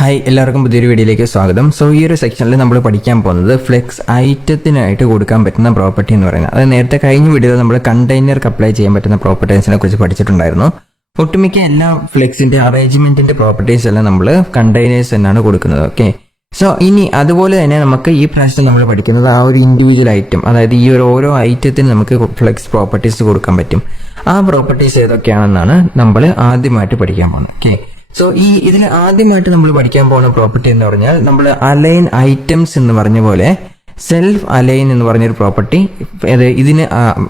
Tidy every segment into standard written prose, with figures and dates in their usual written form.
Hi, എല്ലാവർക്കും പുതിയൊരു വീഡിയോയിലേക്ക് സ്വാഗതം. സോ ഈ ഒരു സെക്ഷനിൽ നമ്മൾ പഠിക്കാൻ പോകുന്നത് ഫ്ലെക്സ് ഐറ്റത്തിനായിട്ട് കൊടുക്കാൻ പറ്റുന്ന പ്രോപ്പർട്ടി എന്ന് പറയുന്നത്. അത് നേരത്തെ കഴിഞ്ഞ വീഡിയോയിൽ നമ്മൾ കണ്ടെയ്നർക്ക് അപ്ലൈ ചെയ്യാൻ പറ്റുന്ന പ്രോപ്പർട്ടീസിനെ കുറിച്ച് പഠിച്ചിട്ടുണ്ടായിരുന്നു. ഒട്ടുമിക്ക എല്ലാ ഫ്ലെക്സിന്റെ അറേഞ്ച്മെന്റിന്റെ പ്രോപ്പർട്ടീസ് എല്ലാം നമ്മൾ കണ്ടെയ്നേഴ്സ് എന്നാണ് കൊടുക്കുന്നത്. ഓക്കെ, സോ ഇനി അതുപോലെ തന്നെ നമുക്ക് ഈ പ്രാവശ്യം നമ്മൾ പഠിക്കുന്നത് ആ ഒരു ഇൻഡിവിജ്വൽ ഐറ്റം, അതായത് ഈ ഒരു ഓരോ ഐറ്റത്തിന് നമുക്ക് ഫ്ലെക്സ് പ്രോപ്പർട്ടീസ് കൊടുക്കാൻ പറ്റും. ആ പ്രോപ്പർട്ടീസ് ഏതൊക്കെയാണെന്നാണ് നമ്മൾ ആദ്യമായിട്ട് പഠിക്കാൻ പോകുന്നത്. ഓക്കെ, സോ ഇതിൽ ആദ്യമായിട്ട് നമ്മൾ പഠിക്കാൻ പോകുന്ന പ്രോപ്പർട്ടി എന്ന് പറഞ്ഞാൽ നമ്മൾ അലൈൻ ഐറ്റംസ് എന്ന് പറഞ്ഞ പോലെ സെൽഫ് അലൈൻ എന്ന് പറഞ്ഞൊരു പ്രോപ്പർട്ടി ഇതിന്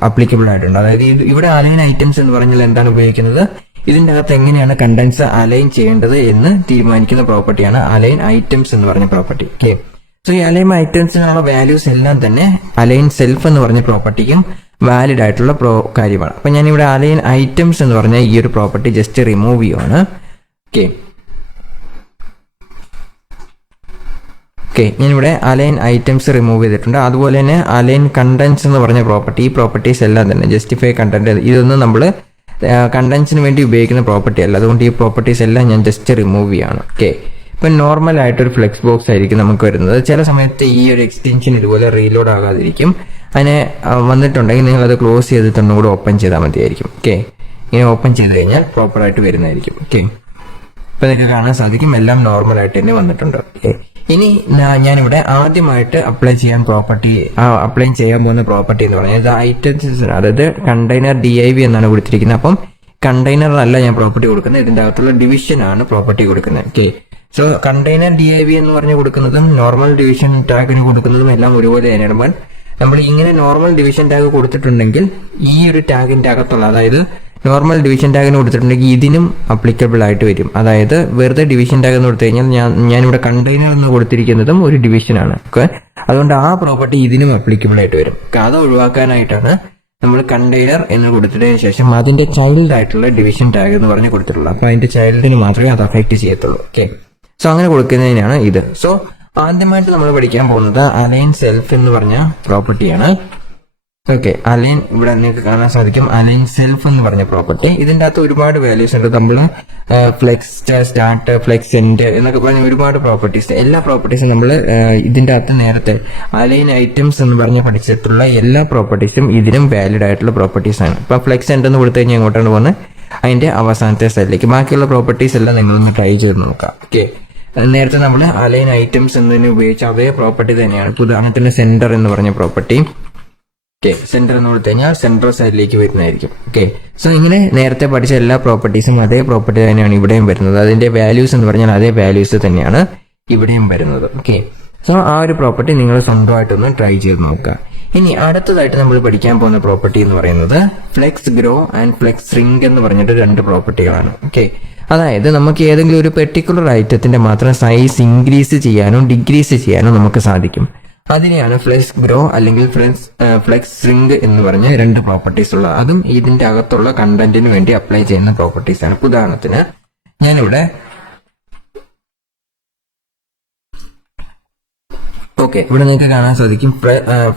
അപ്ലിക്കബിൾ ആയിട്ടുണ്ട്. അതായത് ഇവിടെ അലൈൻ ഐറ്റംസ് എന്ന് പറഞ്ഞാൽ എന്താണ് ഉപയോഗിക്കുന്നത്, ഇതിന്റെ അകത്ത് എങ്ങനെയാണ് കണ്ടൻസ് അലൈൻ ചെയ്യേണ്ടത് എന്ന് തീരുമാനിക്കുന്ന പ്രോപ്പർട്ടിയാണ് അലൈൻ ഐറ്റംസ് എന്ന് പറഞ്ഞ പ്രോപ്പർട്ടി. ഓക്കെ, സോ ഈ അലൈൻ ഐറ്റംസിനുള്ള വാല്യൂസ് എല്ലാം തന്നെ അലൈൻ സെൽഫ് എന്ന് പറഞ്ഞ പ്രോപ്പർട്ടിക്കും വാലിഡ് ആയിട്ടുള്ള കാര്യമാണ്. അപ്പൊ ഞാനിവിടെ അലൈൻ ഐറ്റംസ് എന്ന് പറഞ്ഞ ഈ ഒരു പ്രോപ്പർട്ടി ജസ്റ്റ് റിമൂവ് ചെയ്യുവാണ്. ഓക്കെ, ഞാനിവിടെ അലൈൻ ഐറ്റംസ് റിമൂവ് ചെയ്തിട്ടുണ്ട്. അതുപോലെ തന്നെ അലൈൻ കണ്ടൻസ് എന്ന് പറഞ്ഞ പ്രോപ്പർട്ടി, ഈ പ്രോപ്പർട്ടീസ് എല്ലാം തന്നെ ജസ്റ്റിഫൈ കണ്ടന്റ്, ഇതൊന്നും നമ്മൾ കണ്ടൻസിന് വേണ്ടി ഉപയോഗിക്കുന്ന പ്രോപ്പർട്ടി അല്ല. അതുകൊണ്ട് ഈ പ്രോപ്പർട്ടീസ് എല്ലാം ഞാൻ ജസ്റ്റ് റിമൂവ് ചെയ്യാണ്. ഓക്കെ, ഇപ്പം നോർമൽ ആയിട്ടൊരു ഫ്ലെക്സ് ബോക്സ് ആയിരിക്കും നമുക്ക് വരുന്നത്. ചില സമയത്ത് ഈ ഒരു എക്സ്റ്റൻഷൻ ഇതുപോലെ റീലോഡ് ആകാതിരിക്കും. അതിനെ വന്നിട്ടുണ്ടെങ്കിൽ നിങ്ങൾ അത് ക്ലോസ് ചെയ്തിട്ട് ഒന്നുകൂടെ ഓപ്പൺ ചെയ്താൽ മതിയായിരിക്കും. ഓക്കെ, ഇങ്ങനെ ഓപ്പൺ ചെയ്ത് കഴിഞ്ഞാൽ പ്രോപ്പറായിട്ട് വരുന്നതായിരിക്കും. ഓക്കെ, ഇപ്പൊ നിങ്ങൾക്ക് കാണാൻ സാധിക്കും എല്ലാം നോർമൽ ആയിട്ട് തന്നെ വന്നിട്ടുണ്ട്. ഓക്കെ, ഇനി ഞാനിവിടെ ആദ്യമായിട്ട് അപ്ലൈ ചെയ്യാൻ പോകുന്ന പ്രോപ്പർട്ടി എന്ന് പറയുന്നത് ഐറ്റംസ്, അതായത് കണ്ടെയ്നർ DIV എന്നാണ് കൊടുത്തിരിക്കുന്നത്. അപ്പം കണ്ടെയ്നറിനല്ല ഞാൻ പ്രോപ്പർട്ടി കൊടുക്കുന്നത്, ഇതിന്റെ അകത്തുള്ള ഡിവിഷൻ ആണ് പ്രോപ്പർട്ടി കൊടുക്കുന്നത്. ഓക്കെ, സോ കണ്ടെയ്നർ DIV എന്ന് പറഞ്ഞ് കൊടുക്കുന്നതും നോർമൽ ഡിവിഷൻ ടാഗിന് കൊടുക്കുന്നതും എല്ലാം ഒരുപോലെ തന്നെയാണ്. ബട്ട് നമ്മൾ ഇങ്ങനെ നോർമൽ ഡിവിഷൻ ടാഗ് കൊടുത്തിട്ടുണ്ടെങ്കിൽ ഈ ഒരു ടാഗിന്റെ അകത്തുള്ള, അതായത് നോർമൽ ഡിവിഷൻ ടാഗിന് കൊടുത്തിട്ടുണ്ടെങ്കിൽ ഇതിനും അപ്ലിക്കബിൾ ആയിട്ട് വരും. അതായത് വെറുതെ ഡിവിഷൻ ടാഗ് എന്ന് കൊടുത്തു കഴിഞ്ഞാൽ ഞാനിവിടെ കണ്ടെയ്നർ എന്ന് കൊടുത്തിരിക്കുന്നതും ഒരു ഡിവിഷനാണ്. ഓക്കെ, അതുകൊണ്ട് ആ പ്രോപ്പർട്ടി ഇതിനും അപ്ലിക്കബിൾ ആയിട്ട് വരും. അത് ഒഴിവാക്കാനായിട്ടാണ് നമ്മൾ കണ്ടെയ്നർ എന്ന് കൊടുത്തതിന് ശേഷം അതിന്റെ ചൈൽഡ് ആയിട്ടുള്ള ഡിവിഷൻ ടാഗ് എന്ന് പറഞ്ഞ് കൊടുത്തിട്ടുള്ളത്. അപ്പൊ അതിന്റെ ചൈൽഡിന് മാത്രമേ അത് അഫക്ട് ചെയ്യത്തുള്ളൂ. ഓക്കെ, സോ അങ്ങനെ കൊടുക്കുന്നതിനാണ് ഇത്. സോ ആദ്യമായിട്ട് നമ്മൾ പഠിക്കാൻ പോകുന്നത് അലൈൻ സെൽഫ് എന്ന് പറഞ്ഞ പ്രോപ്പർട്ടിയാണ്. ഓക്കെ, അലൈൻ ഇവിടെ നിങ്ങൾക്ക് കാണാൻ സാധിക്കും അലൈൻ സെൽഫ് എന്ന് പറഞ്ഞ പ്രോപ്പർട്ടി. ഇതിന്റെ അകത്ത് ഒരുപാട് വാല്യൂസ് ഉണ്ട്. നമ്മൾ ഫ്ലെക്സ് സ്റ്റാർട്ട്, ഫ്ലെക്സ് എൻഡ് എന്നൊക്കെ പറഞ്ഞ ഒരുപാട് പ്രോപ്പർട്ടീസ്, എല്ലാ പ്രോപ്പർട്ടീസും നമ്മൾ ഇതിന്റെ അകത്ത് നേരത്തെ അലൈൻ ഐറ്റംസ് എന്ന് പറഞ്ഞ് പഠിച്ചിട്ടുള്ള എല്ലാ പ്രോപ്പർട്ടീസും ഇതിനും വാലിഡ് ആയിട്ടുള്ള പ്രോപ്പർട്ടീസ് ആണ്. ഇപ്പൊ ഫ്ലെക്സ് എൻഡ് എന്ന് കൊടുത്തു കഴിഞ്ഞാൽ എങ്ങോട്ടാണ് പോകുന്നത്, അതിന്റെ അവസാനത്തെ സൈഡിലേക്ക്. ബാക്കിയുള്ള പ്രോപ്പർട്ടീസ് എല്ലാം നിങ്ങളൊന്ന് ട്രൈ ചെയ്ത് നോക്കാം. ഓക്കെ, നേരത്തെ നമ്മൾ അലൈൻ ഐറ്റംസ് എന്നതിന് ഉപയോഗിച്ച അതേ പ്രോപ്പർട്ടി തന്നെയാണ്. ഉദാഹരണത്തിന് സെന്റർ എന്ന് പറഞ്ഞ പ്രോപ്പർട്ടി. ഓക്കെ, സെന്റർ എന്ന് കൊടുത്തു കഴിഞ്ഞാൽ സെൻട്രൽ സൈഡിലേക്ക് വരുന്നതായിരിക്കും. ഓക്കെ, സോ ഇങ്ങനെ നേരത്തെ പഠിച്ച എല്ലാ പ്രോപ്പർട്ടീസും അതേ പ്രോപ്പർട്ടി തന്നെയാണ് ഇവിടെയും വരുന്നത്. അതിന്റെ വാല്യൂസ് എന്ന് പറഞ്ഞാൽ അതേ വാല്യൂസ് തന്നെയാണ് ഇവിടെയും വരുന്നത്. ഓക്കെ, സോ ആ ഒരു പ്രോപ്പർട്ടി നിങ്ങൾ സ്വന്തമായിട്ടൊന്ന് ട്രൈ ചെയ്ത് നോക്കുക. ഇനി അടുത്തതായിട്ട് നമ്മൾ പഠിക്കാൻ പോകുന്ന പ്രോപ്പർട്ടി എന്ന് പറയുന്നത് flex grow and flex shrink എന്ന് പറഞ്ഞിട്ട് രണ്ട് പ്രോപ്പർട്ടികളാണ്. ഓക്കെ, അതായത് നമുക്ക് ഏതെങ്കിലും ഒരു പെർട്ടിക്കുലർ ഐറ്റത്തിന്റെ മാത്രം സൈസ് ഇൻക്രീസ് ചെയ്യാനോ ഡിക്രീസ് ചെയ്യാനോ നമുക്ക് സാധിക്കും. അതിനെയാണ് ഫ്ലെക്സ് ഗ്രോ അല്ലെങ്കിൽ ഫ്ലെക്സ് ഷ്രിങ്ക് എന്ന് പറഞ്ഞ രണ്ട് പ്രോപ്പർട്ടീസ് ഉള്ളത്. അതും ഇതിന്റെ അകത്തുള്ള കണ്ടന്റിന് വേണ്ടി അപ്ലൈ ചെയ്യുന്ന പ്രോപ്പർട്ടീസ് ആണ്. ഉദാഹരണത്തിന് ഞാനിവിടെ ഇവിടെ നിങ്ങൾക്ക് കാണാൻ സാധിക്കും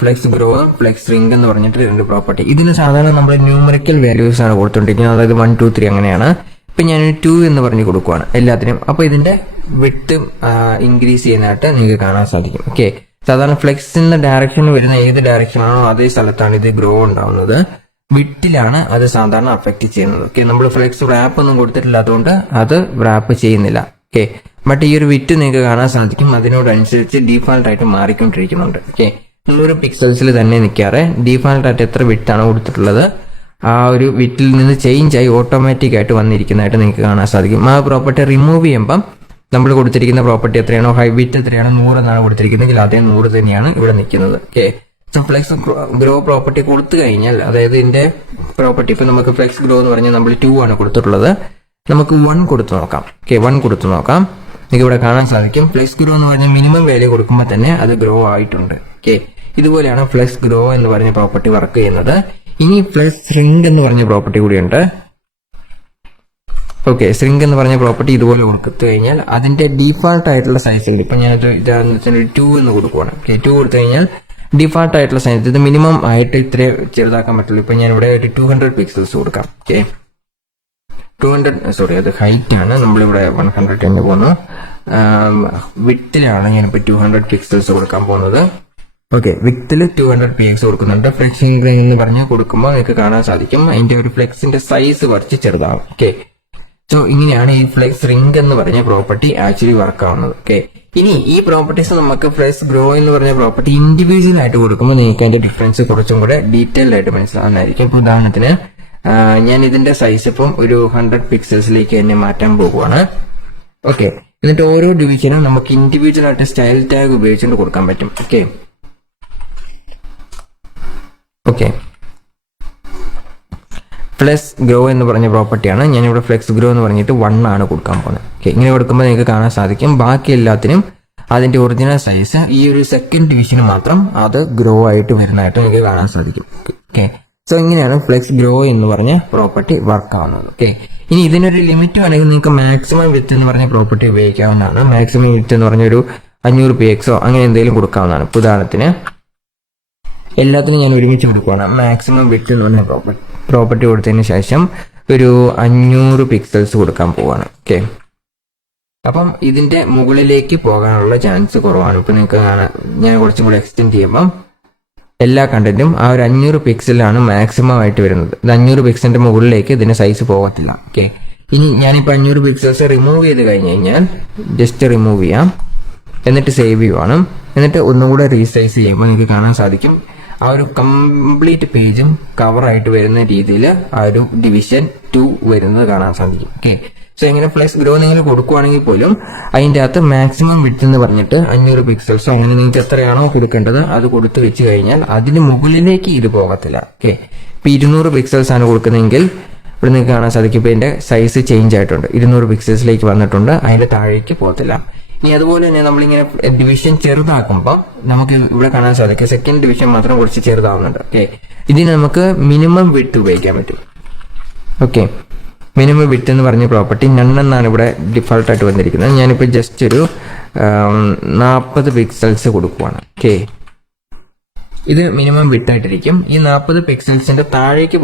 ഫ്ലെക്സ് ഗ്രോ, ഫ്ലെക്സ് ഷ്രിങ്ക് എന്ന് പറഞ്ഞിട്ട് രണ്ട് പ്രോപ്പർട്ടി. ഇതിന് സാധാരണ നമ്മൾ ന്യൂമറിക്കൽ വാല്യൂസ് ആണ് കൊടുത്തോണ്ടിരിക്കുന്നത്. അതായത് 1 2 3 അങ്ങനെയാണ്. ഇപ്പൊ ഞാൻ 2 എന്ന് പറഞ്ഞ് കൊടുക്കുവാണ് എല്ലാത്തിനും. അപ്പൊ ഇതിന്റെ വിഡ്ത്ത് ഇൻക്രീസ് ചെയ്യുന്നതായിട്ട് നിങ്ങൾക്ക് കാണാൻ സാധിക്കും. ഓക്കെ, സാധാരണ ഫ്ലെക്സിന്റെ ഡയറക്ഷനിൽ വരുന്ന ഏത് ഡയറക്ഷനാണോ അതേ സ്ഥലത്താണ് ഇത് ഗ്രോ ഉണ്ടാവുന്നത്. വിട്ടിലാണ് അത് സാധാരണ അഫക്ട് ചെയ്യുന്നത്. ഓക്കെ, നമ്മൾ ഫ്ലെക്സ് റാപ്പ് ഒന്നും കൊടുത്തിട്ടില്ല, അതുകൊണ്ട് അത് റാപ്പ് ചെയ്യുന്നില്ല. ഓക്കെ, ബട്ട് ഈ ഒരു വിറ്റ് നിങ്ങൾക്ക് കാണാൻ സാധിക്കും അതിനോടനുസരിച്ച് ഡീഫാൾട്ട് ആയിട്ട് മാറിക്കൊണ്ടിരിക്കുന്നുണ്ട്. ഓക്കെ, 100 പിക്സൽസിൽ തന്നെ നിൽക്കാറ്. ഡീഫാൾട്ട് ആയിട്ട് എത്ര വിട്ടാണ് കൊടുത്തിട്ടുള്ളത് ആ ഒരു വിറ്റിൽ നിന്ന് ചേഞ്ച് ആയി ഓട്ടോമാറ്റിക് ആയിട്ട് വന്നിരിക്കുന്നതായിട്ട് നിങ്ങൾക്ക് കാണാൻ സാധിക്കും. ആ പ്രോപ്പർട്ടി റിമൂവ് ചെയ്യുമ്പം നമ്മൾ കൊടുത്തിരിക്കുന്ന പ്രോപ്പർട്ടി എത്രയാണോ, ഹൈ വിറ്റ് എത്രയാണോ, 100 എന്നാണ് കൊടുത്തിരിക്കുന്നതെങ്കിൽ അതേ 100 തന്നെയാണ് ഇവിടെ നിൽക്കുന്നത്. Okay, so flex grow property കൊടുത്തു കഴിഞ്ഞാൽ, അതായത് ഇതിന്റെ പ്രോപ്പർട്ടി ഇപ്പൊ നമുക്ക് ഫ്ലെക്സ് ഗ്രോ എന്ന് പറഞ്ഞാൽ നമ്മൾ 2 ആണ് കൊടുത്തിട്ടുള്ളത്. നമുക്ക് 1 കൊടുത്തു നോക്കാം. ഓക്കെ, 1 കൊടുത്തു നോക്കാം. നിങ്ങൾക്ക് ഇവിടെ കാണാൻ സാധിക്കും ഫ്ലെക്സ് ഗ്രോ എന്ന് പറഞ്ഞാൽ മിനിമം വാല്യൂ കൊടുക്കുമ്പോൾ തന്നെ അത് ഗ്രോ ആയിട്ടുണ്ട്. ഓക്കെ, ഇതുപോലെയാണ് ഫ്ലെക്സ് ഗ്രോ എന്ന് പറഞ്ഞ പ്രോപ്പർട്ടി വർക്ക് ചെയ്യുന്നത്. ഇനി ഫ്ലെക്സ് ഷ്രിങ്ക് എന്ന് പറഞ്ഞ പ്രോപ്പർട്ടി കൂടിയുണ്ട്. ഓക്കെ, ഷ്രിങ്ക് എന്ന് പറഞ്ഞ പ്രോപ്പർട്ടി ഇതുപോലെ കൊടുത്തു കഴിഞ്ഞാൽ അതിന്റെ ഡീഫാൾട്ട് ആയിട്ടുള്ള സൈസ്, ഇപ്പൊ ഞാൻ 2 എന്ന് കൊടുക്കുവാണ്. ഓക്കെ, 2 കൊടുത്തു കഴിഞ്ഞാൽ ഡിഫാൾട്ട് ആയിട്ടുള്ള സൈസ്, ഇത് മിനിമം ആയിട്ട് ഇത്രേ ചെറുതാക്കാൻ പറ്റുള്ളൂ. ഇപ്പൊ ഞാൻ ഇവിടെ ഒരു 200 പിക്സൽസ് കൊടുക്കാം. ഓക്കെ, 200 സോറി അത് ഹൈറ്റ് ആണ്, നമ്മളിവിടെ 100 തന്നെ പോകുന്നു. വിട്ടിലാണ് ഞാനിപ്പോൾ 200 പിക്സൽസ് കൊടുക്കാൻ പോകുന്നത്. ഓക്കെ, വിത്തിൽ 200 px കൊടുക്കുന്നുണ്ട്. ഫ്ലെക്സിംഗ് എന്ന് പറഞ്ഞ് കൊടുക്കുമ്പോൾ നിങ്ങൾക്ക് കാണാൻ സാധിക്കും അതിന്റെ ഒരു ഫ്ലെക്സിന്റെ സൈസ് കുറച്ച് ചെറുതാവും. ഓക്കെ, സോ ഇങ്ങനെയാണ് ഈ ഫ്ലെക്സ് റിംഗ് എന്ന് പറഞ്ഞ പ്രോപ്പർട്ടി ആക്ച്വലി വർക്ക് ആവുന്നത്. ഓക്കെ, ഇനി ഈ പ്രോപ്പർട്ടീസ് നമുക്ക് ഫ്ലെക്സ് ഗ്രോ എന്ന് പറഞ്ഞ പ്രോപ്പർട്ടി ഇൻഡിവിജ്വൽ ആയിട്ട് കൊടുക്കുമ്പോൾ നിങ്ങൾക്ക് അതിന്റെ ഡിഫറൻസ് കുറച്ചും കൂടെ ഡീറ്റെയിൽഡ് ആയിട്ട് മനസ്സിലാവുന്നതായിരിക്കും. ഇപ്പൊ ഉദാഹരണത്തിന് ഞാൻ ഇതിന്റെ സൈസ് ഇപ്പം ഒരു 100 പിക്സൽസിലേക്ക് തന്നെ മാറ്റാൻ പോകുവാണ്. ഓക്കെ, എന്നിട്ട് ഓരോ ഡിവിഷനും നമുക്ക് ഇൻഡിവിജ്വൽ ആയിട്ട് സ്റ്റൈൽ ടാഗ് ഉപയോഗിച്ചുകൊണ്ട് കൊടുക്കാൻ പറ്റും. ഓക്കെ, ഫ്ലെക്സ് ഗ്രോ എന്ന് പറഞ്ഞ പ്രോപ്പർട്ടിയാണ്. ഞാനിവിടെ ഫ്ലെക്സ് ഗ്രോ എന്ന് പറഞ്ഞിട്ട് 1 ആണ് കൊടുക്കാൻ പോകുന്നത്. ഓക്കെ, ഇങ്ങനെ കൊടുക്കുമ്പോൾ നിങ്ങൾക്ക് കാണാൻ സാധിക്കും ബാക്കി എല്ലാത്തിനും അതിന്റെ ഒറിജിനൽ സൈസ് ഈ ഒരു സെക്കൻഡ് ഡിവിഷന് മാത്രം അത് ഗ്രോ ആയിട്ട് വരുന്നതായിട്ട് നിങ്ങൾക്ക് കാണാൻ സാധിക്കും. ഓക്കെ, സോ ഇങ്ങനെയാണ് ഫ്ലെക്സ് ഗ്രോ എന്ന് പറഞ്ഞ പ്രോപ്പർട്ടി വർക്ക് ആവുന്നത്. ഓക്കെ, ഇനി ഇതിനൊരു ലിമിറ്റ് വേണമെങ്കിൽ നിങ്ങൾക്ക് മാക്സിമം വിത്ത് എന്ന് പറഞ്ഞ പ്രോപ്പർട്ടി ഉപയോഗിക്കാവുന്നതാണ്. മാക്സിമം വിത്ത് എന്ന് പറഞ്ഞ ഒരു 500 px അങ്ങനെ എന്തെങ്കിലും കൊടുക്കാവുന്നതാണ്. ഉദാഹരണത്തിന് എല്ലാത്തിനും ഞാൻ ഒരുമിച്ച് കൊടുക്കുകയാണ്. മാക്സിമം വിത്ത് എന്ന് പറഞ്ഞ പ്രോപ്പർട്ടി കൊടുത്തതിന് ശേഷം ഒരു 500 പിക്സൽസ് കൊടുക്കാൻ പോവാണ്. ഓക്കെ, അപ്പം ഇതിന്റെ മുകളിലേക്ക് പോകാനുള്ള ചാൻസ് കുറവാണ്. ഇപ്പൊ നിങ്ങൾക്ക് കാണാം, ഞാൻ കുറച്ചും കൂടി എക്സ്റ്റെൻഡ് ചെയ്യുമ്പം എല്ലാ കണ്ടന്റും ആ ഒരു 500 പിക്സലാണ് മാക്സിമം ആയിട്ട് വരുന്നത്. 500 പിക്സലിന്റെ മുകളിലേക്ക് ഇതിന്റെ സൈസ് പോകത്തില്ല. ഓക്കെ, ഇനി ഞാനിപ്പോൾ 500 പിക്സൽസ് റിമൂവ് ചെയ്ത് കഴിഞ്ഞ് കഴിഞ്ഞാൽ ജസ്റ്റ് റിമൂവ് ചെയ്യാം, എന്നിട്ട് സേവ് ചെയ്യുവാണ്. എന്നിട്ട് ഒന്നുകൂടെ റീസൈസ് ചെയ്യുമ്പോൾ നിങ്ങൾക്ക് കാണാൻ സാധിക്കും ആ ഒരു കംപ്ലീറ്റ് പേജും കവർ ആയിട്ട് വരുന്ന രീതിയിൽ ആ ഒരു ഡിവിഷൻ 2 വരുന്നത് കാണാൻ സാധിക്കും. ഓക്കെ, സോ ഇങ്ങനെ ഫ്ലെക്സ് ഗ്രോ നിങ്ങൾ കൊടുക്കുവാണെങ്കിൽ പോലും അതിൻ്റെ അകത്ത് മാക്സിമം വിഡ്ത്ത് എന്ന് പറഞ്ഞിട്ട് 500 പിക്സൽസോ അങ്ങനെ നിങ്ങൾക്ക് എത്രയാണോ കൊടുക്കേണ്ടത് അത് കൊടുത്ത് വെച്ച് കഴിഞ്ഞാൽ അതിന് മുകളിലേക്ക് ഇത് പോകത്തില്ല. ഓക്കെ, ഇപ്പൊ 200 പിക്സൽസ് ആണ് കൊടുക്കുന്നതെങ്കിൽ ഇവിടെ നിങ്ങൾക്ക് കാണാൻ സാധിക്കും ഇപ്പൊ ഇതിന്റെ സൈസ് ചേഞ്ച് ആയിട്ടുണ്ട്, 200 പിക്സൽസിലേക്ക് വന്നിട്ടുണ്ട്, അതിന്റെ താഴേക്ക് പോകത്തില്ല. ഇനി അതുപോലെ തന്നെ നമ്മളിങ്ങനെ ഡിവിഷൻ ചെറുതാക്കുമ്പോൾ നമുക്ക് ഇവിടെ കാണാൻ സാധിക്കും സെക്കൻഡ് ഡിവിഷൻ മാത്രം കുറച്ച് ചെറുതാവുന്നുണ്ട്. ഓക്കെ, ഇതിന് നമുക്ക് മിനിമം വിഡ്ത്ത് ഉപയോഗിക്കാൻ പറ്റും. ഓക്കെ, മിനിമം വിഡ്ത്ത് എന്ന് പറഞ്ഞ പ്രോപ്പർട്ടി നണ്ണെന്നാണ് ഇവിടെ ഡിഫോൾട്ട് ആയിട്ട് വന്നിരിക്കുന്നത്. ഞാനിപ്പോൾ ജസ്റ്റ് ഒരു 40 പിക്സൽസ് കൊടുക്കുവാണ്. ഓക്കെ, ഇത് മിനിമം വിട്ടായിട്ടിരിക്കും. ഈ 40 പിക്സൽസിന്റെ താഴേക്ക്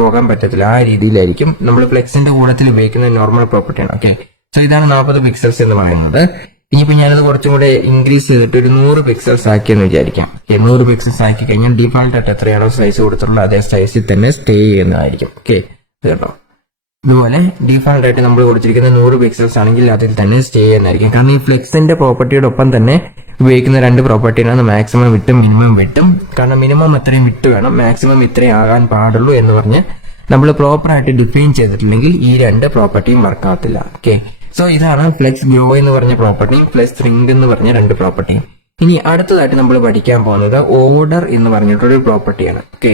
പോകാൻ പറ്റത്തില്ല, ആ രീതിയിലായിരിക്കും. നമ്മൾ ഫ്ലെക്സിന്റെ കൂടത്തിൽ ഉപയോഗിക്കുന്ന നോർമൽ പ്രോപ്പർട്ടിയാണ്. ഓക്കെ, സോ ഇതാണ് 40 പിക്സൽസ് എന്ന് പറയുന്നത്. ഇനിയിപ്പോൾ ഞാനത് കുറച്ചും കൂടെ ഇൻക്രീസ് ചെയ്തിട്ട് ഒരു 100 പിക്സൽസ് ആക്കിയെന്ന് വിചാരിക്കാം. 100 പിക്സൽസ് ആക്കി കഴിഞ്ഞാൽ ഡിഫോൾട്ട് ആയിട്ട് എത്രയാണോ സൈസ് കൊടുത്തിട്ടുള്ളത് അതേ സൈസിൽ തന്നെ സ്റ്റേ ചെയ്യുന്നതായിരിക്കും. ഓക്കെ, കേട്ടോ, ഇതുപോലെ ഡിഫോൾട്ട് ആയിട്ട് നമ്മൾ കൊടുത്തിരിക്കുന്ന 100 പിക്സൽസ് ആണെങ്കിൽ അതിൽ തന്നെ സ്റ്റേ ചെയ്യുന്നതായിരിക്കും. കാരണം ഈ ഫ്ലെക്സിന്റെ പ്രോപ്പർട്ടിയുടെ ഒപ്പം തന്നെ ഉപയോഗിക്കുന്ന 2 പ്രോപ്പർട്ടിയാണ് മാക്സിമം വിട്ടും മിനിമം വിട്ടും. കാരണം മിനിമം അത്രയും വിട്ട് വേണം, മാക്സിമം ഇത്രയും ആകാൻ പാടുള്ളൂ എന്ന് പറഞ്ഞ് നമ്മൾ പ്രോപ്പറായിട്ട് ഡിഫൈൻ ചെയ്തിട്ടില്ലെങ്കിൽ ഈ 2 പ്രോപ്പർട്ടിയും വർക്ക് ആവത്തില്ല. ഓക്കെ, സോ ഇതാണ് ഫ്ലെക്സ് ഗ്രോ എന്ന് പറഞ്ഞ പ്രോപ്പർട്ടിയും ഫ്ലെക്സ് റിംഗ് എന്ന് പറഞ്ഞ 2 പ്രോപ്പർട്ടിയും. ഇനി അടുത്തതായിട്ട് നമ്മൾ പഠിക്കാൻ പോകുന്നത് ഓർഡർ എന്ന് പറഞ്ഞിട്ടൊരു പ്രോപ്പർട്ടിയാണ്. ഓക്കെ,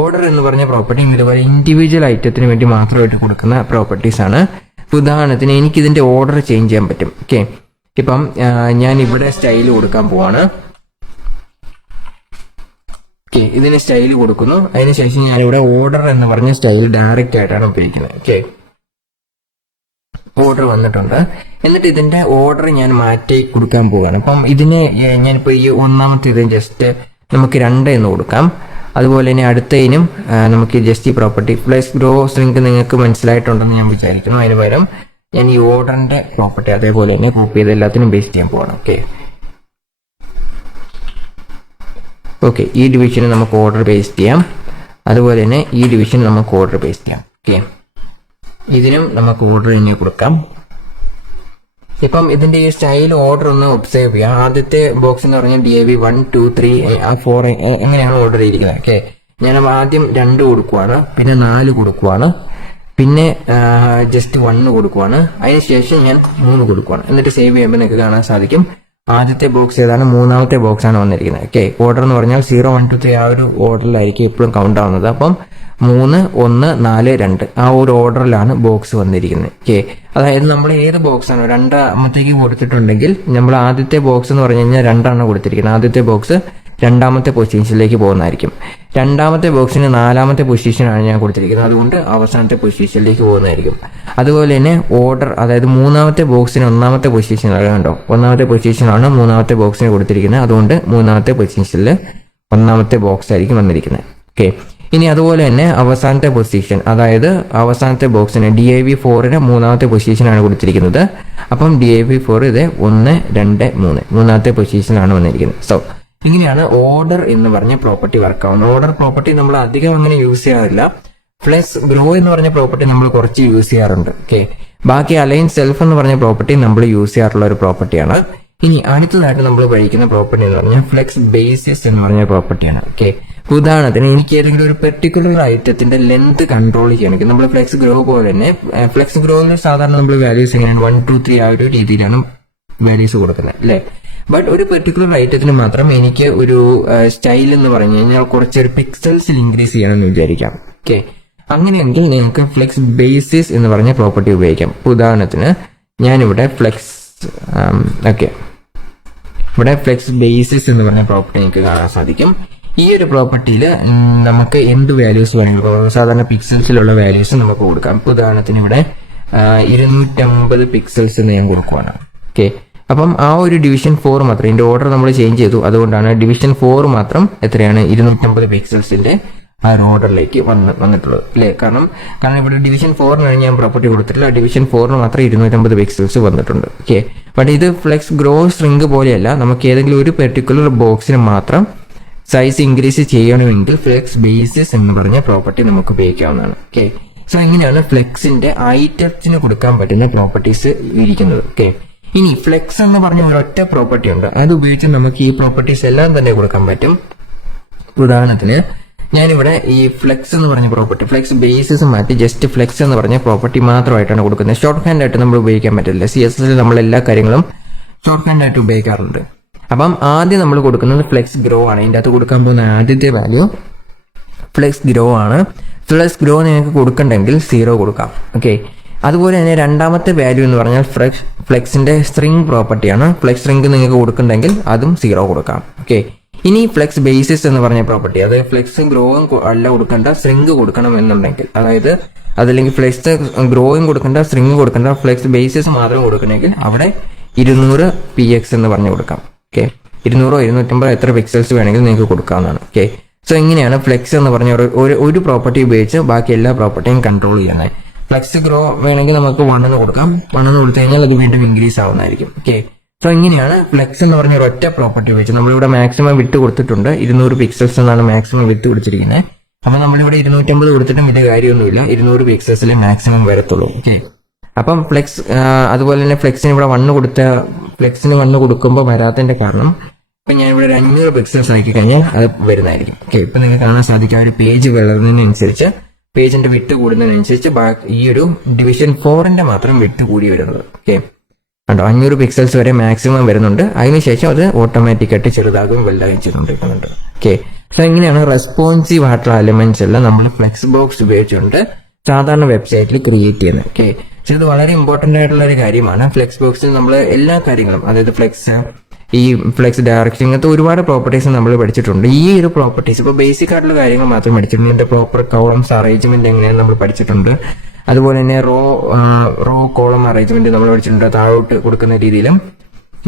ഓർഡർ എന്ന് പറഞ്ഞ പ്രോപ്പർട്ടിയും ഇതുപോലെ ഇൻഡിവിജ്വൽ ഐറ്റത്തിന് വേണ്ടി മാത്രമായിട്ട് കൊടുക്കുന്ന പ്രോപ്പർട്ടീസ് ആണ്. ഉദാഹരണത്തിന് എനിക്കിതിന്റെ ഓർഡർ ചേഞ്ച് ചെയ്യാൻ പറ്റും. ഓക്കെ, ഇപ്പം ഞാൻ ഇവിടെ സ്റ്റൈൽ കൊടുക്കാൻ പോവാണ്. ഓക്കെ, ഇതിന് സ്റ്റൈൽ കൊടുക്കുന്നു. അതിനുശേഷം ഞാനിവിടെ ഓർഡർ എന്ന് പറഞ്ഞ സ്റ്റൈൽ ഡയറക്റ്റ് ആയിട്ടാണ് ഉപയോഗിക്കുന്നത്. ഓക്കെ, ഓർഡർ വന്നിട്ടുണ്ട്. എന്നിട്ട് ഇതിന്റെ ഓർഡർ ഞാൻ മാറ്റി കൊടുക്കാൻ പോവുകയാണ്. അപ്പം ഇതിന് ഞാനിപ്പോൾ ഈ ഒന്നാമത്തെ ജസ്റ്റ് നമുക്ക് 2 എന്ന് കൊടുക്കാം. അതുപോലെ തന്നെ അടുത്തതിനും നമുക്ക് ജസ്റ്റ് ഈ പ്രോപ്പർട്ടി ഫ്ലെക്സ് ഗ്രോ സ്ട്രിംഗ് നിങ്ങൾക്ക് മനസ്സിലായിട്ടുണ്ടെന്ന് ഞാൻ വിചാരിക്കുന്നു. അതിന് പകരം ഞാൻ ഈ ഓർഡറിന്റെ പ്രോപ്പർട്ടി അതേപോലെ തന്നെ കോപ്പി ചെയ്ത് എല്ലാത്തിനും പേസ്റ്റ് ചെയ്യാൻ പോവാണ്. ഓക്കെ, ഈ ഡിവിഷന് നമുക്ക് ഓർഡർ പേസ്റ്റ് ചെയ്യാം. അതുപോലെ തന്നെ ഈ ഡിവിഷൻ നമുക്ക് ഓർഡർ പേസ്റ്റ് ചെയ്യാം. ഓക്കെ, ഇതിനും നമുക്ക് ഓർഡർ തന്നെ കൊടുക്കാം. ഇപ്പം ഇതിന്റെ ഈ സ്റ്റൈൽ ഓർഡർ ഒന്ന് ഒബ്സർവ് ചെയ്യാം. ആദ്യത്തെ ബോക്സ് എന്ന് പറഞ്ഞാൽ DAV 1 2 3 4 എങ്ങനെയാണ് ഓർഡർ ചെയ്തിരിക്കുന്നത്. ഓക്കെ, ഞാൻ ആദ്യം 2 കൊടുക്കുവാണ്, പിന്നെ 4 കൊടുക്കുവാണ്, പിന്നെ ജസ്റ്റ് 1 കൊടുക്കുവാണ്, അതിനുശേഷം ഞാൻ 3 കൊടുക്കുവാണ്. എന്നിട്ട് സേവ് ചെയ്യുമ്പോൾ നിങ്ങൾക്ക് കാണാൻ സാധിക്കും ആദ്യത്തെ ബോക്സ് ഏതാണ്, മൂന്നാമത്തെ ബോക്സ് ആണ് വന്നിരിക്കുന്നത്. ഓക്കെ, ഓർഡർ എന്ന് പറഞ്ഞാൽ 0 1 2 3 ആ ഒരു ഓർഡറിലായിരിക്കും എപ്പോഴും കൗണ്ട് ആവുന്നത്. അപ്പം 3 1 4 2 ആ ഒരു ഓർഡറിലാണ് ബോക്സ് വന്നിരിക്കുന്നത്. ഓക്കെ, അതായത് നമ്മൾ ഏത് ബോക്സ് ആണോ രണ്ടാമത്തേക്ക് കൊടുത്തിട്ടുണ്ടെങ്കിൽ നമ്മൾ ആദ്യത്തെ ബോക്സ് എന്ന് പറഞ്ഞു കഴിഞ്ഞാൽ 2 കൊടുത്തിരിക്കുന്നത്. ആദ്യത്തെ ബോക്സ് രണ്ടാമത്തെ പൊസിഷനിലേക്ക് പോകുന്നതായിരിക്കും. രണ്ടാമത്തെ ബോക്സിന് 4ാമത്തെ പൊസിഷനാണ് ഞാൻ കൊടുത്തിരിക്കുന്നത്, അതുകൊണ്ട് അവസാനത്തെ പൊസിഷനിലേക്ക് പോകുന്നതായിരിക്കും. അതുപോലെ തന്നെ ഓർഡർ, അതായത് 3ാമത്തെ ബോക്സിന് 1ാമത്തെ പൊസിഷനാണ്, കണ്ടോ 1ാമത്തെ പൊസിഷനാണ് 3ാമത്തെ ബോക്സിന് കൊടുത്തിരിക്കുന്നത്, അതുകൊണ്ട് 3ാമത്തെ പൊസിഷനിൽ 1ാമത്തെ ബോക്സ് ആയിരിക്കും വന്നിരിക്കുന്നത്. ഓക്കെ, ഇനി അതുപോലെ തന്നെ അവസാനത്തെ പൊസിഷൻ, അതായത് അവസാനത്തെ ബോക്സിന് DIV4 മൂന്നാമത്തെ പൊസിഷനാണ് കൊടുത്തിരിക്കുന്നത്. അപ്പം DIV4 ഇത് 1, 2, 3 മൂന്നാമത്തെ പൊസിഷനാണ് വന്നിരിക്കുന്നത്. സോ ഇങ്ങനെയാണ് ഓർഡർ എന്ന് പറഞ്ഞ പ്രോപ്പർട്ടി വർക്ക് ആവുന്നത്. ഓർഡർ പ്രോപ്പർട്ടി നമ്മൾ അധികം അങ്ങനെ യൂസ് ചെയ്യാറില്ല. ഫ്ലെക്സ് ഗ്രോ എന്ന് പറഞ്ഞ പ്രോപ്പർട്ടി നമ്മൾ കുറച്ച് യൂസ് ചെയ്യാറുണ്ട്. ഓക്കെ, ബാക്കി അലൈൻ സെൽഫ് എന്ന് പറഞ്ഞ പ്രോപ്പർട്ടി നമ്മൾ യൂസ് ചെയ്യാറുള്ള ഒരു പ്രോപ്പർട്ടിയാണ്. ഇനി അടുത്തതായിട്ട് നമ്മൾ പഠിക്കുന്ന പ്രോപ്പർട്ടി എന്ന് പറഞ്ഞാൽ ഫ്ലെക്സ് ബേസിസ് എന്ന് പറഞ്ഞ പ്രോപ്പർട്ടിയാണ്. ഓക്കെ, ഉദാഹരണത്തിന് എനിക്ക് ഏതെങ്കിലും ഒരു പെർട്ടിക്കുലർ ഐറ്റത്തിന്റെ ലെന്ത് കൺട്രോൾ ചെയ്യണമെങ്കിൽ നമ്മൾ ഫ്ലെക്സ് ഗ്രോ പോലെ തന്നെ ഫ്ലെക്സ് ഗ്രോയിൽ സാധാരണ നമ്മൾ വാല്യൂസ് എങ്ങനെയാണ് 1, 2, 3 ആ ഒരു രീതിയിലാണ് വാല്യൂസ് കൊടുക്കുന്നത് അല്ലെ. ബട്ട് ഒരു പെർട്ടിക്കുലർ ഐറ്റത്തിന് മാത്രം എനിക്ക് ഒരു സ്റ്റൈൽ എന്ന് പറഞ്ഞു കഴിഞ്ഞാൽ കുറച്ചൊരു പിക്സൽസിൽ ഇൻക്രീസ് ചെയ്യണമെന്ന് വിചാരിക്കാം. ഓക്കെ, അങ്ങനെയെങ്കിൽ നിങ്ങൾക്ക് ഫ്ലെക്സ് ബേസിസ് എന്ന് പറഞ്ഞ പ്രോപ്പർട്ടി ഉപയോഗിക്കാം. ഉദാഹരണത്തിന് ഞാനിവിടെ ഇവിടെ ഫ്ലെക്സ് ബേസിസ് എന്ന് പറഞ്ഞ പ്രോപ്പർട്ടി എനിക്ക് കാണാൻ സാധിക്കും. ഈ ഒരു പ്രോപ്പർട്ടിയിൽ നമുക്ക് എന്ത് വാല്യൂസ് വേണമെങ്കിലും സാധാരണ പിക്സൽസിലുള്ള വാല്യൂസ് നമുക്ക് കൊടുക്കാം. ഉദാഹരണത്തിന് ഇവിടെ 250 പിക്സൽസ് എന്ന് ഞാൻ കൊടുക്കുവാണ്. ഓക്കെ, അപ്പം ആ ഒരു ഡിവിഷൻ 4 മാത്രം, ഇതിന്റെ ഓർഡർ നമ്മൾ ചേഞ്ച് ചെയ്തു, അതുകൊണ്ടാണ് ഡിവിഷൻ 4 മാത്രം എത്രയാണ് 250 പിക്സൽസിന്റെ ആ ഒരു ഓർഡറിലേക്ക് വന്നിട്ടുള്ളത് അല്ലേ. കാരണം ഇവിടെ ഡിവിഷൻ 4 ഞാൻ പ്രോപ്പർട്ടി കൊടുത്തിട്ടില്ല, ഡിവിഷൻ 4 മാത്രം 250 പിക്സൽസ് വന്നിട്ടുണ്ട്. ഓക്കെ, ബട്ട് ഇത് ഫ്ലെക്സ് ഗ്രോ സ്ട്രിംഗ് പോലെയല്ല, നമുക്ക് ഏതെങ്കിലും ഒരു പെർട്ടിക്കുലർ ബോക്സിന് മാത്രം സൈസ് ഇൻക്രീസ് ചെയ്യണമെങ്കിൽ ഫ്ലെക്സ് ബേസിസ് എന്ന് പറഞ്ഞ പ്രോപ്പർട്ടി നമുക്ക് ഉപയോഗിക്കാവുന്നതാണ്. ഓക്കെ, സോ ഇങ്ങനെയാണ് ഫ്ലെക്സിന്റെ ഐറ്റത്തിന് കൊടുക്കാൻ പറ്റുന്ന പ്രോപ്പർട്ടീസ് ഇരിക്കുന്നത്. ഓക്കെ, ഇനി ഫ്ലെക്സ് എന്ന് പറഞ്ഞ ഒരൊറ്റ പ്രോപ്പർട്ടി ഉണ്ട്, അത് ഉപയോഗിച്ച് നമുക്ക് ഈ പ്രോപ്പർട്ടീസ് എല്ലാം തന്നെ കൊടുക്കാൻ പറ്റും. ഉദാഹരണത്തിന് ഞാനിവിടെ ഈ ഫ്ലെക്സ് എന്ന് പറഞ്ഞ പ്രോപ്പർട്ടി ഫ്ലെക്സ് ബേസിസ് മാറ്റി ജസ്റ്റ് ഫ്ലെക്സ് എന്ന് പറഞ്ഞ പ്രോപ്പർട്ടി മാത്രമായിട്ടാണ് കൊടുക്കുന്നത്. ഷോർട്ട് ഹാൻഡ് ആയിട്ട് നമ്മൾ ഉപയോഗിക്കാൻ പറ്റില്ല. CSS നമ്മൾ എല്ലാ കാര്യങ്ങളും ഷോർട്ട് ഹാൻഡ് ആയിട്ട് ഉപയോഗിക്കാറുണ്ട്. അപ്പം ആദ്യം നമ്മൾ കൊടുക്കുന്നത് ഫ്ലെക്സ് ഗ്രോ ആണ്. ഇതിൻ്റെ അകത്ത് കൊടുക്കാൻ പോകുന്ന ആദ്യത്തെ വാല്യൂ ഫ്ലെക്സ് ഗ്രോ ആണ്. ഫ്ലെക്സ് ഗ്രോ നിങ്ങൾക്ക് കൊടുക്കണ്ടെങ്കിൽ 0 കൊടുക്കാം. ഓക്കെ, അതുപോലെ തന്നെ രണ്ടാമത്തെ വാല്യൂ എന്ന് പറഞ്ഞാൽ ഫ്ലെക്സിന്റെ സ്ട്രിംഗ് പ്രോപ്പർട്ടിയാണ്. ഫ്ലെക്സ് സ്ട്രിംഗ് നിങ്ങൾക്ക് കൊടുക്കണ്ടെങ്കിൽ അതും 0 കൊടുക്കാം. ഓക്കെ, ഇനി ഫ്ലെക്സ് ബേസിസ് എന്ന് പറഞ്ഞ പ്രോപ്പർട്ടി, അത് ഫ്ലെക്സ് ഗ്രോയും അല്ല കൊടുക്കേണ്ട, സ്ട്രിംഗ് കൊടുക്കണം എന്നുണ്ടെങ്കിൽ, അതായത് അതല്ലെങ്കിൽ ഫ്ലെക്സ് ഗ്രോയും കൊടുക്കേണ്ട, സ്ട്രിംഗ് കൊടുക്കേണ്ട, ഫ്ലെക്സ് ബേസിസ് മാത്രം കൊടുക്കണമെങ്കിൽ അവിടെ 200 px എന്ന് പറഞ്ഞു കൊടുക്കാം. ഓക്കെ, 200 250 എത്ര പിക്സൽസ് വേണമെങ്കിൽ നിങ്ങൾക്ക് കൊടുക്കാവുന്നതാണ്. ഓക്കെ, സോ ഇങ്ങനെയാണ് ഫ്ലെക്സ് എന്ന് പറഞ്ഞ ഒരു പ്രോപ്പർട്ടി ഉപയോഗിച്ച് ബാക്കി എല്ലാ പ്രോപ്പർട്ടിയും കൺട്രോൾ ചെയ്യുന്നത്. ഫ്ലെക്സ് ഗ്രോ വേണമെങ്കിൽ നമുക്ക് 1 എന്ന് കൊടുക്കാം. 1 എന്ന് കൊടുത്തു കഴിഞ്ഞാൽ അത് വീണ്ടും ഇൻക്രീസ് ആവുന്നതായിരിക്കും. ഓക്കെ, സോ ഇങ്ങനെയാണ് ഫ്ലെക്സ് എന്ന് പറഞ്ഞ ഒരൊറ്റ പ്രോപ്പർട്ടി ഉപയോഗിച്ച് നമ്മളിവിടെ മാക്സിമം വിട്ട് കൊടുത്തിട്ടുണ്ട്. 200 പിക്സൽസ് എന്നാണ് മാക്സിമം വിട്ട് കൊടുത്തിരിക്കുന്നത്. അപ്പൊ നമ്മളിവിടെ 250 കൊടുത്തിട്ടും ഇത് കാര്യമൊന്നുമില്ല, 200 പിക്സൽസിലെ മാക്സിമം വരത്തുള്ളൂ. ഓക്കെ, അപ്പം ഫ്ലെക്സ് അതുപോലെ തന്നെ ഫ്ലെക്സിന് ഇവിടെ 1 കൊടുക്കുമ്പോൾ വരാത്തതിന്റെ കാരണം ഇപ്പൊ ഞാൻ ഇവിടെ 500 പിക്സൽസ് ആക്കി കഴിഞ്ഞാൽ അത് വരുന്നതായിരിക്കും. ഓക്കെ, ഇപ്പൊ നിങ്ങൾക്ക് കാണാൻ സാധിക്കും ആ ഒരു പേജ് വളരുന്നതിനനുസരിച്ച്, പേജിന്റെ വിട്ട് കൂടുന്നതിനനുസരിച്ച് ഈ ഒരു ഡിവിഷൻ 4 മാത്രം വിട്ട് കൂടി വരുന്നത്. ഓക്കെ, കണ്ടോ 500 പിക്സൽസ് വരെ മാക്സിമം വരുന്നുണ്ട്. അതിനുശേഷം അത് ഓട്ടോമാറ്റിക്കായിട്ട് ചെറുതാകും വലുതാകും ചെയ്തുകൊണ്ടിരിക്കുന്നുണ്ട്. ഓക്കെ, സോ ഇങ്ങനെയാണ് റെസ്പോൺസീവ് ആയിട്ടുള്ള എലിമെന്റ്സ് എല്ലാം നമ്മൾ ഫ്ലെക്സ് ബോക്സ് ഉപയോഗിച്ചുകൊണ്ട് സാധാരണ വെബ്സൈറ്റിൽ ക്രിയേറ്റ് ചെയ്യുന്നത്. ഓക്കെ, സോ ഇത് വളരെ ഇമ്പോർട്ടന്റ് ആയിട്ടുള്ള ഒരു കാര്യമാണ്. ഫ്ലെക്സ് ബോക്സിൽ നമ്മൾ എല്ലാ കാര്യങ്ങളും, അതായത് ഈ ഫ്ലെക്സ് ഡയറക്ഷൻ, ഇങ്ങനത്തെ ഒരുപാട് പ്രോപ്പർട്ടീസ് നമ്മൾ പഠിച്ചിട്ടുണ്ട്. ഈ ഒരു പ്രോപ്പർട്ടീസ് ഇപ്പോൾ ബേസിക് ആയിട്ടുള്ള കാര്യങ്ങൾ മാത്രം പഠിച്ചിട്ടുണ്ട്. ഇതിന്റെ പ്രോപ്പർ കോളംസ് അറേഞ്ച്മെന്റ് എങ്ങനെയാണെന്ന് നമ്മൾ പഠിച്ചിട്ടുണ്ട്. അതുപോലെ തന്നെ റോ കോളം അറേഞ്ച്മെന്റ് നമ്മൾ പഠിച്ചിട്ടുണ്ട്. താഴോട്ട് കൊടുക്കുന്ന രീതിയിലും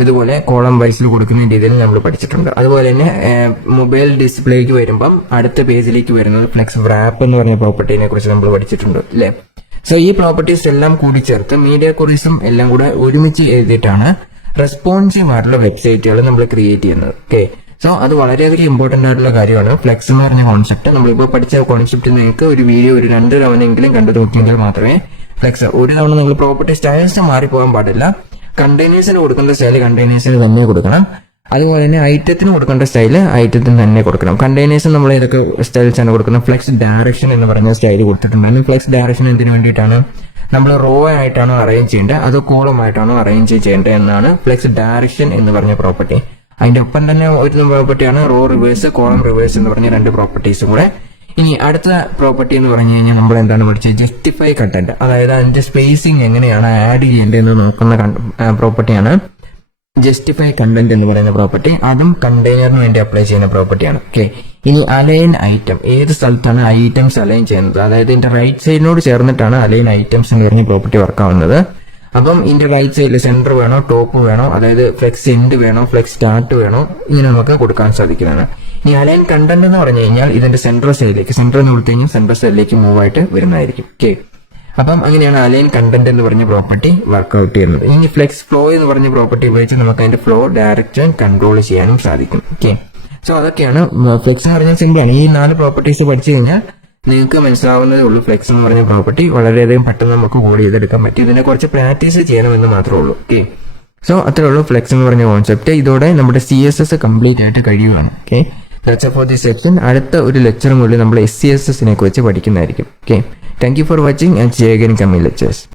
ഇതുപോലെ കോളം വൈസിൽ കൊടുക്കുന്ന രീതിയിലും നമ്മൾ പഠിച്ചിട്ടുണ്ട്. അതുപോലെ തന്നെ മൊബൈൽ ഡിസ്പ്ലേക്ക് വരുമ്പം അടുത്ത പേജിലേക്ക് വരുന്നത് ഫ്ലെക്സ് റാപ്പ് എന്ന് പറഞ്ഞ പ്രോപ്പർട്ടിനെ കുറിച്ച് നമ്മൾ പഠിച്ചിട്ടുണ്ട് അല്ലെ. സോ ഈ പ്രോപ്പർട്ടീസ് എല്ലാം കൂടി ചേർത്ത് മീഡിയ ക്വറീസും എല്ലാം കൂടെ ഒരുമിച്ച് എഴുതിയിട്ടാണ് റെസ്പോൺസീവ് ആയിട്ടുള്ള വെബ്സൈറ്റുകൾ നമ്മൾ ക്രിയേറ്റ് ചെയ്യുന്നത്. ഓക്കെ, സോ അത് വളരെയധികം ഇമ്പോർട്ടന്റ് ആയിട്ടുള്ള കാര്യമാണ്. ഫ്ലെക്സ് എന്ന് പറഞ്ഞ കോൺസെപ്റ്റ് നമ്മളിപ്പോൾ പഠിച്ച കോൺസെപ്റ്റ് നിങ്ങൾക്ക് ഒരു വീഡിയോ 2 തവണയെങ്കിലും കണ്ടു നോക്കിയെങ്കിൽ മാത്രമേ ഫ്ലെക്സ്, ഒരു തവണ നിങ്ങൾ പ്രോപ്പർട്ടി സ്റ്റൈൽസ് മാറിപ്പോകാൻ പാടില്ല. കണ്ടെയ്നേഴ്സിന് കൊടുക്കേണ്ട സ്റ്റൈൽ കണ്ടെയ്നേഴ്സിന് തന്നെ കൊടുക്കണം. അതുപോലെ തന്നെ ഐറ്റത്തിന് കൊടുക്കേണ്ട സ്റ്റൈൽ ഐറ്റത്തിന് തന്നെ കൊടുക്കണം. കണ്ടെയ്നേഴ്സ് നമ്മൾ ഏതൊക്കെ സ്റ്റൈൽസ് ആണ് കൊടുക്കുന്നത്? ഫ്ലെക്സ് ഡയറക്ഷൻ എന്ന് പറഞ്ഞ സ്റ്റൈൽ കൊടുത്തിട്ടുണ്ടായിരുന്നു. ഫ്ലെക്സ് ഡയറക്ഷൻ എന്തിനു വേണ്ടിയിട്ടാണ്? നമ്മൾ റോ ആയിട്ടാണോ അറേഞ്ച് ചെയ്യേണ്ടത് അതോ കോളം ആയിട്ടാണോ അറേഞ്ച് ചെയ്യേണ്ടത് എന്നാണ് ഫ്ലെക്സ് ഡയറക്ഷൻ എന്ന് പറഞ്ഞ പ്രോപ്പർട്ടി. അതിന്റെ ഒപ്പം തന്നെ ഒരു പ്രോപ്പർട്ടിയാണ് റോ റിവേഴ്സ്, കോളം റിവേഴ്സ് എന്ന് പറഞ്ഞ 2 പ്രോപ്പർട്ടീസും കൂടെ. ഇനി അടുത്ത പ്രോപ്പർട്ടി എന്ന് പറഞ്ഞു കഴിഞ്ഞാൽ നമ്മൾ എന്താണ് പഠിച്ചത്? ജസ്റ്റിഫൈ കണ്ടന്റ്, അതായത് അതിന്റെ സ്പേസിംഗ് എങ്ങനെയാണ് ആഡ് ചെയ്യേണ്ടതെന്ന് നോക്കുന്ന പ്രോപ്പർട്ടിയാണ് ജസ്റ്റിഫൈ കണ്ടന്റ് എന്ന് പറയുന്ന പ്രോപ്പർട്ടി. അതും കണ്ടെയ്നറിന് വേണ്ടി അപ്ലൈ ചെയ്യുന്ന പ്രോപ്പർട്ടിയാണ്. ഓക്കെ, ഇനി അലൈൻ ഐറ്റം, ഏത് സ്ഥലത്താണ് ഐറ്റംസ് അലൈൻ ചെയ്യുന്നത്? അതായത് ഇതിന്റെ റൈറ്റ് സൈഡിനോട് ചേർന്നിട്ടാണ് അലൈൻ ഐറ്റംസ് എന്ന് പറഞ്ഞ പ്രോപ്പർട്ടി വർക്ക് ആവുന്നത്. അപ്പം ഇതിന്റെ റൈറ്റ് സൈഡിൽ സെന്റർ വേണോ, ടോപ്പ് വേണോ, അതായത് ഫ്ലെക്സ് എൻഡ് വേണോ, ഫ്ലെക്സ് സ്റ്റാർട്ട് വേണോ, ഇങ്ങനെ നമുക്ക് കൊടുക്കാൻ സാധിക്കുന്നതാണ്. ഇനി അലൈൻ കണ്ടന്റ് എന്ന് പറഞ്ഞു കഴിഞ്ഞാൽ ഇതിന്റെ സെൻട്രൽ സെല്ലിലേക്ക്, സെൻട്രൽ എന്ന് കൊടുത്തു കഴിഞ്ഞാൽ സെൻട്രൽ സെല്ലിലേക്ക് മൂവ് ആയിട്ട് വരുന്നതായിരിക്കും. ഓക്കെ, അപ്പം അങ്ങനെയാണ് അലൈൻ കണ്ടന്റ് എന്ന് പറഞ്ഞ പ്രോപ്പർട്ടി വർക്ക്ഔട്ട് ചെയ്യുന്നത്. ഇനി ഫ്ലെക്സ് ഫ്ലോ എന്ന് പറഞ്ഞ പ്രോപ്പർട്ടി ഉപയോഗിച്ച് നമുക്ക് അതിന്റെ ഫ്ലോ ഡയറക്ഷൻ കൺട്രോൾ ചെയ്യാനും സാധിക്കും. ഓക്കെ, സോ അതൊക്കെയാണ് ഫ്ലെക്സ് എന്ന് പറഞ്ഞാൽ സിമ്പിൾ ആണ്. ഈ 4 പ്രോപ്പർട്ടീസ് പഠിച്ചു കഴിഞ്ഞാൽ നിങ്ങൾക്ക് മനസ്സിലാവുന്നതേ ഉള്ളൂ. ഫ്ലെക്സ് എന്ന് പറഞ്ഞ പ്രോപ്പർട്ടി വളരെയധികം പെട്ടെന്ന് നമുക്ക് കോഡ് ചെയ്തെടുക്കാൻ പറ്റും. ഇതിനെ കുറച്ച് പ്രാക്ടീസ് ചെയ്യണമെന്ന് മാത്രമേ ഉള്ളൂ. ഓക്കെ, സോ അത്രേ ഉള്ളൂ ഫ്ലെക്സ് എന്ന് പറഞ്ഞ കോൺസെപ്റ്റ്. ഇതോടെ നമ്മുടെ CSS കംപ്ലീറ്റ് ആയിട്ട് കഴിയുകയാണ്. Okay, that's for the section. അടുത്ത ഒരു ലെക്ചർ മുതൽ നമ്മൾ SCSS കുറിച്ച് പഠിക്കുന്നതായിരിക്കും. Okay, thank you for watching and see you again in coming lectures.